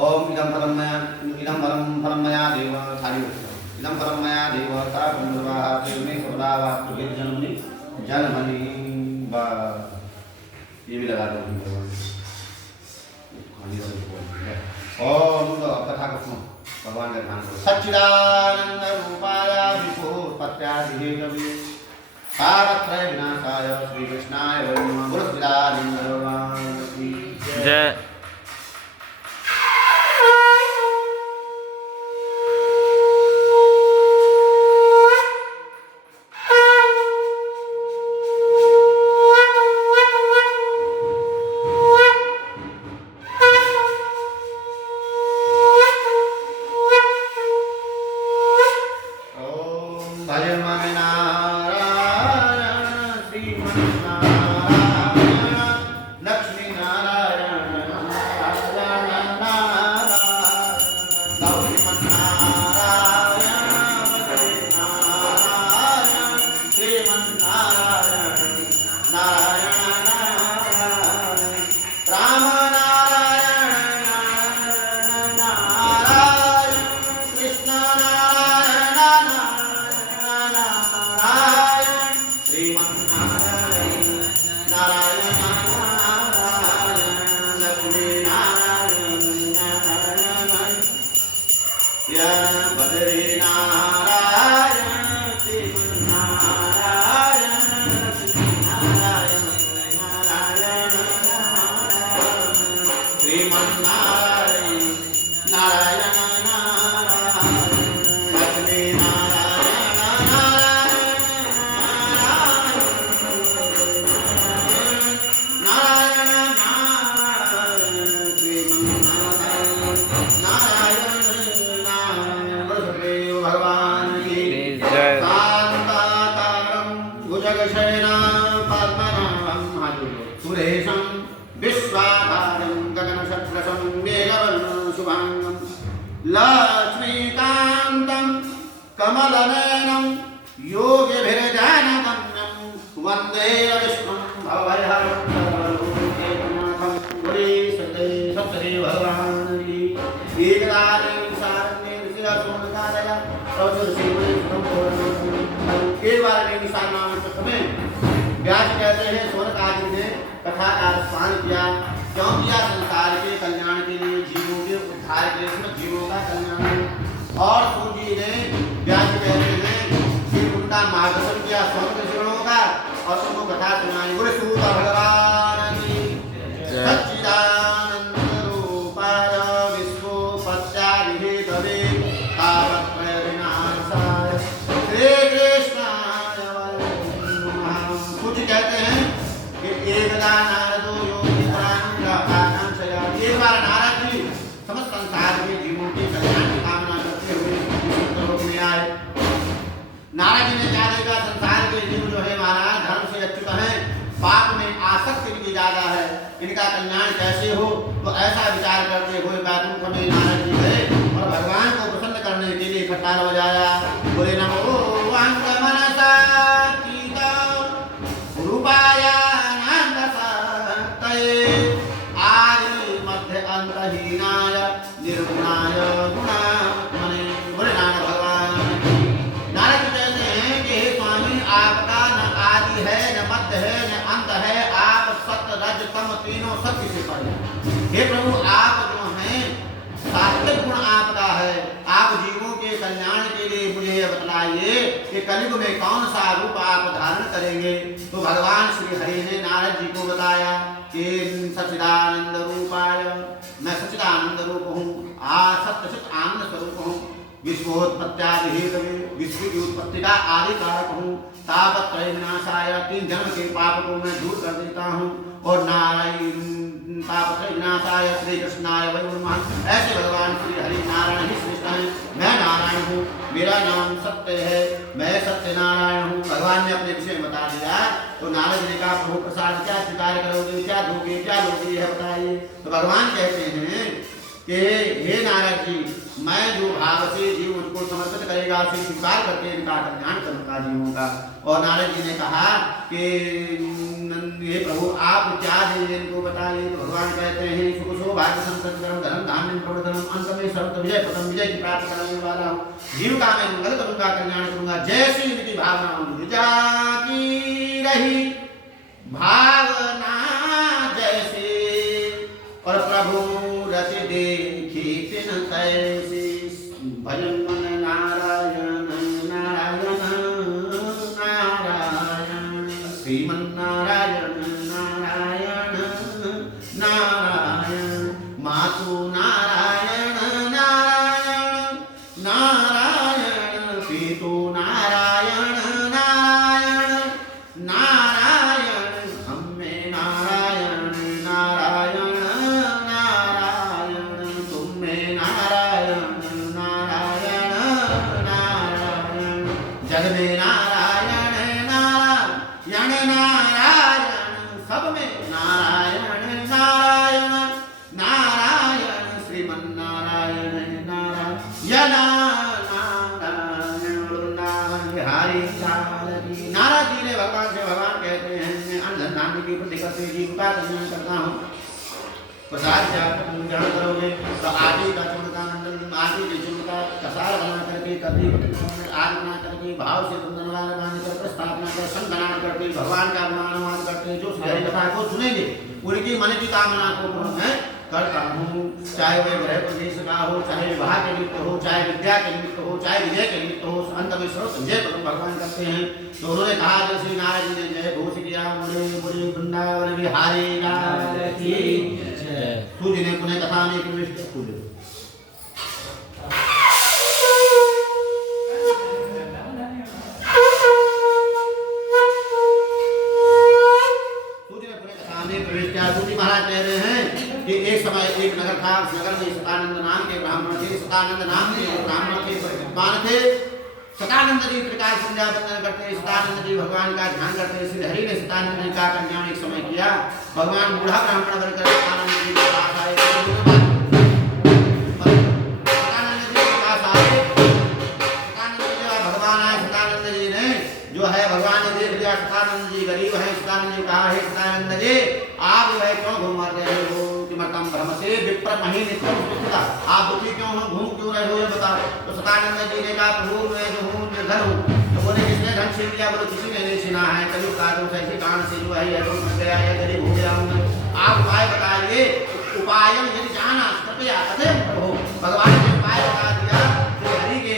ओम इदं परम मया देव थाली इदं परम मया देव ता पुनर्वाह प्रेमे सबदावास्तु जन्मनि जन्मनि बा ये भी लगा दो। ओम कथा को सुनो भगवान का ध्यान करो। सच्चिदानंद रूपाय विभूत्पत्यादिहे कवि तारत्रय विनाशाय श्री कृष्णाय वै नमः। बोलो सच्चिदानंद भगवान की जय। लक्ष्मीकान्तं कमलनयनं योगिभिर्ध्यानगम्यं वन्दे विष्णुं भवभयहरं गुरे सते सत्सरे भगवान की एकदाने सारण्ये ऋषिरसोनकादया एक बार निशान नाम में व्यास कहते हैं सोनक आदि ने कथा का आस्वान किया। क्यों किया? संसार के कल्याण के लिए, जीवों के उद्धार के लिए, जीवों का कल्याण। और सूर्य जी ने व्यास कहते हैं कि उनका मार्गदर्शन किया सोनक ऋषियों का और उनको कथा सुनाई। बोले सूर्य भगवान की सच्चिदानंद रूपाय विश्वोपत्यादिहे तवे तावत्रय विनाशाय श्री कृष्णाय वै नमः। कुछ कहते हैं कि एकदा नारदो योगी आकांक्षया। एक बार नारद जी समस्त संसार के जीवों के कल्याण की कामना करते हुए लोक में आए। नारद जी ने क्या देखा? संसार के जीव जो है महाराज धर्म से अच्युत हैं, पाप में आसक्ति इनकी ज्यादा है, इनका कल्याण कैसे हो? तो ऐसा विचार करते हुए बैकुंठ में नारद जी गए और भगवान को प्रसन्न करने के लिए खट्टाल बजाया। बोले नमो वांग मनसा कीता रूपाय अनंत सत्तये आदि मध्य अंतहीनाय निर्गुणाय गुणात्मने। बोले नारद भगवान की। नारद कहते हैं कि हे स्वामी, आपका न आदि है, न मध्य है, न अंत है। आप सत्य रज तम तीनों सत्य से परे। हे प्रभु, आप जो हैं सात्विक गुण आपका है। आप जीवों के कल्याण के लिए मुझे बतलाइए कि कलयुग में कौन सा रूप आप धारण करेंगे। तो भगवान श्री हरि ने नारद जी को बताया कि सच्चिदानंद रूपाय, मैं सच्चिदानंद रूप हूँ, सत्य चित आनंद स्वरूप हूँ, विश्वोत्पत्त्यादिहे तवे, विश्व की उत्पत्ति का आदि कारक हूँ, तापत्रय विनाशाय, 3 जन्म के पाप को मैं दूर कर देता हूँ, और नारायण तापत्रय विनाशाय श्री कृष्णाय वै नमः। ऐसे भगवान श्री हरि नारायण ही श्रेष्ठ हैं। मैं नारायण हूँ, मेरा नाम सत्य है, मैं सत्य नारायण हूँ। भगवान ने अपने विषय में बता दिया। तो नारद ने कहा प्रभु प्रसाद क्या स्वीकार करोगे, क्या दोगे, क्या लोगे, यह बताइए। तो भगवान कहते हैं कि हे नारद जी, मैं जो भाव से जीव उनको समर्पित करेगा, उसे स्वीकार करके इनका कल्याण करूंगा जीवों का। और नारद जी ने कहा कि ये प्रभु आप क्या देंगे इनको बताइए। तो भगवान कहते हैं सुख सो भाग्य संपत्ति धर्म धर्म धान्य प्रवर्धनम अंत में सर्व विजय प्रथम विजय की प्राप्त करने वाला हूँ। जीव का मैं मंगल करूंगा, कल्याण करूंगा। जैसी इनकी भावना की रही भावना जैसे, और प्रभु रति देखी तिन तैसी। भजन मन नारायण नारायण नारायण, श्रीमन नारायण नारायण नारायण, मातु नारायण नारायण नारायण, पितु नारायण नारायण नारायण, हम्मे नारायण नारायण नारायण, तुम्हे नारायण नारायण नारायण, जग में नारायण नारायण नारायण, सब में नारायण नारायण नारायण, श्रीमन नारायण नारायण नारायण, वृंदावन बिहारी लाल की। नारद जी ने भगवान से, भगवान कहते हैं अंधन नाम की वृद्धि करते जीव का कल्याण करता हूँ। प्रसाद ग्रहण करोगे तो आदि का चुनका नंदन, आदि के चुनका कसार बना करके कभी आग बना करके भाव से कुंदनवार बांधकर प्रस्थापना कर संगनान करके भगवान का गुणानुवाद करते जो हरि कथा को सुनेंगे उनकी मन की कामना को पूर्ण मैं करता हूँ। चाहे वह ग्रह प्रदेश का हो, चाहे विवाह के निमित्त हो, चाहे विद्या के निमित्त हो, चाहे विजय के निमित्त हो, अंत में सर्व संजय भगवान करते हैं। तो उन्होंने कहा जो श्री नारद जी ने जय घोष किया, मुझे मुझे वृंदावन बिहारी लाल की जय। सूर्य ने पुनः कथा में प्रवेश किया। सूर्य ने पुनः कथा में प्रवेश किया। सूर्य महाराज कह रहे हैं कि एक समय एक नगर था, उस नगर में सतानंद नाम के ब्राह्मण थे। सतानंद नाम के ब्राह्मण थे, विद्वान थे। सतानंद जी प्रकार संध्या वंदन करते, सतानंद जी भगवान का ध्यान करते। श्री हरि ने सतानंद जी का कल्याण एक समय किया। भगवान बूढ़ा ब्राह्मण बनकर सतानंद जी के पास आए। सतानंद जी के पास आए, सतानंद जी भगवान आए। सतानंद जी ने जो है भगवान ने देख लिया सतानंद जी गरीब है। सतानंद जी कहा है सतानंद जी आप जो है क्यों घूम रहे हो, किमर्थम भ्रम से विप्र मही नित्यम सुखदा, आप दुखी क्यों हो, घूम क्यों रहे हो ये बताओ। तो सतानंद जी ने कहा प्रभु मैं जो हूँ निर्धन हूँ। तो बोले किसने धन छीन लिया, बोले किसी ने नहीं छीना है। कभी कादों ऐसे कान से जो है ये मर गया या गरीब हो गया हूँ। आप उपाय बताइए। उपाय यदि जाना कृपया कथे प्रभु। भगवान ने उपाय बता दिया हरि के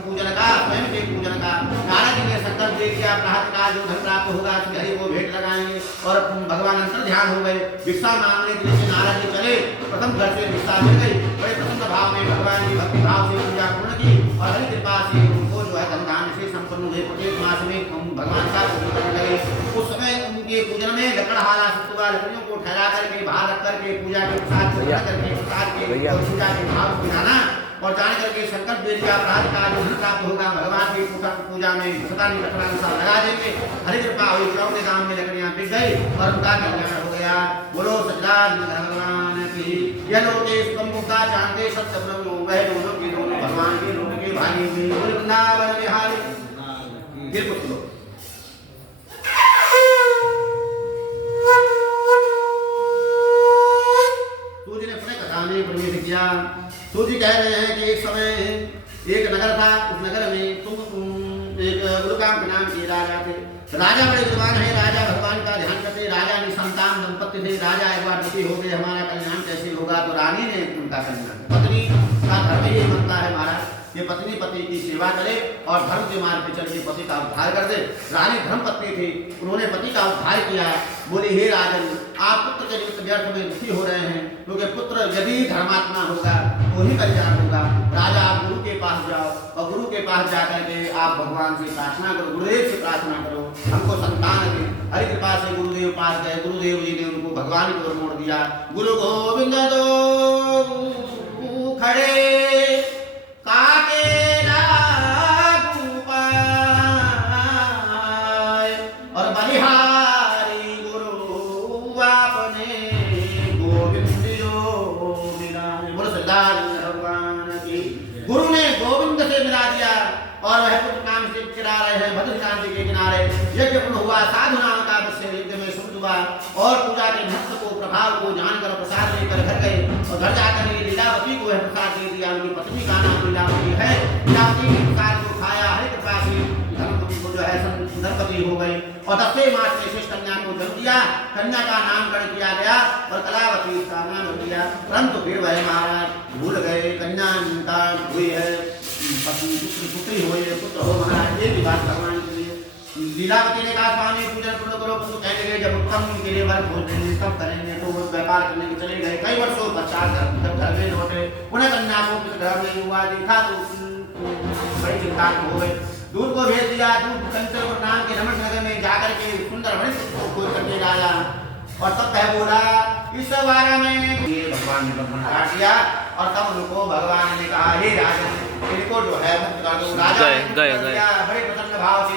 पूजन का, स्वयं के पूजन का। नारद जी ने संकल्प दे दिया प्रातः काल जो धन प्राप्त होगा हरि को भेंट लगाएंगे। और भगवान अंतर ध्यान हो गए। भिक्षा मांगने के लिए नारद जी चले। प्रथम घर से भिक्षा मिल गई। बड़े प्रसन्न भाव में भगवान की भक्ति भाव से पूजा पूर्ण की और हरि कृपा से उनको जो है धनधान्य से संपन्न हुए। प्रत्येक मास में भगवान का पूजन करने लगे। उस समय उनके पूजन में लकड़हारा सत्तुआ लकड़ियों को ठहरा करके बाहर रख करके पूजा के प्रसाद करके प्रसाद के पूजा के भाव को जाना और जान करके संकल्प दे दिया प्रातः काल जो धन प्राप्त होगा भगवान की पूजा में सतानी लकड़ा लगा देंगे। हरि कृपा हुई, करोड़ के दाम में लकड़ियां बिक गई और उनका कल्याण हो गया। बोलो सच्चिदानंद भगवान की। यह लोग मुक्ता जानते सत्य ब्रह्म वह दोनों के दोनों भगवान के दोनों के भाई भी वृंदावन बिहारी। फिर कुछ लोग सूर्य ने अपने कथा में प्रवेश किया। सूर्य कह रहे हैं कि एक समय एक नगर था। उस नगर में तुम एक गुरुकाम के नाम के राजा थे। राजा बड़े विद्वान है। राजा भगवान का ध्यान करते। राजा निसंतान दंपत्ति थे। राजा एक बार दुखी हो गए हमारा कल्याण कैसे होगा। तो रानी ने उनका कल्याण, पत्नी का धर्म यही बनता है महाराज कि पत्नी पति की सेवा करे और धर्म के मार्ग पे चल के पति का उद्धार कर दे। रानी धर्म पत्नी थी, उन्होंने पति का उद्धार किया। बोले हे राजन आप पुत्र के निमित्त व्यर्थ में दुखी हो रहे हैं, क्योंकि पुत्र यदि धर्मात्मा होगा तो ही कल्याण होगा। राजा आप गुरु के पास जाओ और गुरु के पास जाकर के आप भगवान से प्रार्थना करो, गुरुदेव से प्रार्थना करो हमको संतान दे। हरि कृपा से गुरुदेव पास गए। गुरुदेव जी ने उनको भगवान की ओर मोड़ दिया। गुरु गोविंद दो खड़े काके लागू पाए और बलिहारी गुरु आपने गोविंद जो मिलाए। बोलो सच्चिदानंद भगवान की गुरु ने गोविंद से मिला दिया और वह पुत्र काम से चिरा रहे हैं भद्रकांति के किनारे। यज्ञ पूर्ण हुआ, साधु नाम का अवश्य यज्ञ में शुद्ध हुआ और पूजा के महत्व को प्रभाव को जानकर प्रसाद लेकर घर गए और घर जाकर ये लीलावती को प्रसाद दे दिया। उनकी पत्नी का नाम लीलावती है। लीलावती ने प्रसाद को खाया, हरि कृपा से धर्मपति को जो है धर्मपति हो गई और 10वें मास में शेष कन्या को जन्म दिया। कन्या का नामकरण किया गया और कलावती का नाम रख दिया। परंतु फिर वह महाराज भूल गए कन्या का हुई है, पुत्री हुई है, पुत्र हो महाराज, ये भी बात भगवान के लिए। लीलावती ने कहा स्वामी पूजन पूर्ण करो, परंतु कहने लगे जब उत्तम के लिए वर खोज देंगे तब करेंगे। तो वो व्यापार करने के चले गए। कई वर्षों पश्चात घर में लौटे, पुनः कन्या को किस घर में हुआ देखा तो बड़ी चिंता हो गई। दूध को भेज दिया। दूध कंचनपुर नाम के रमण नगर में जाकर के सुंदर मणि को खोज करके लाया और तब कह बोला इस बारे में ये भगवान ने बंधन काट दिया और तब उनको भगवान ने कहा हे राजन इनको जो है मुक्त कर दो। राजा बड़े प्रसन्न भाव से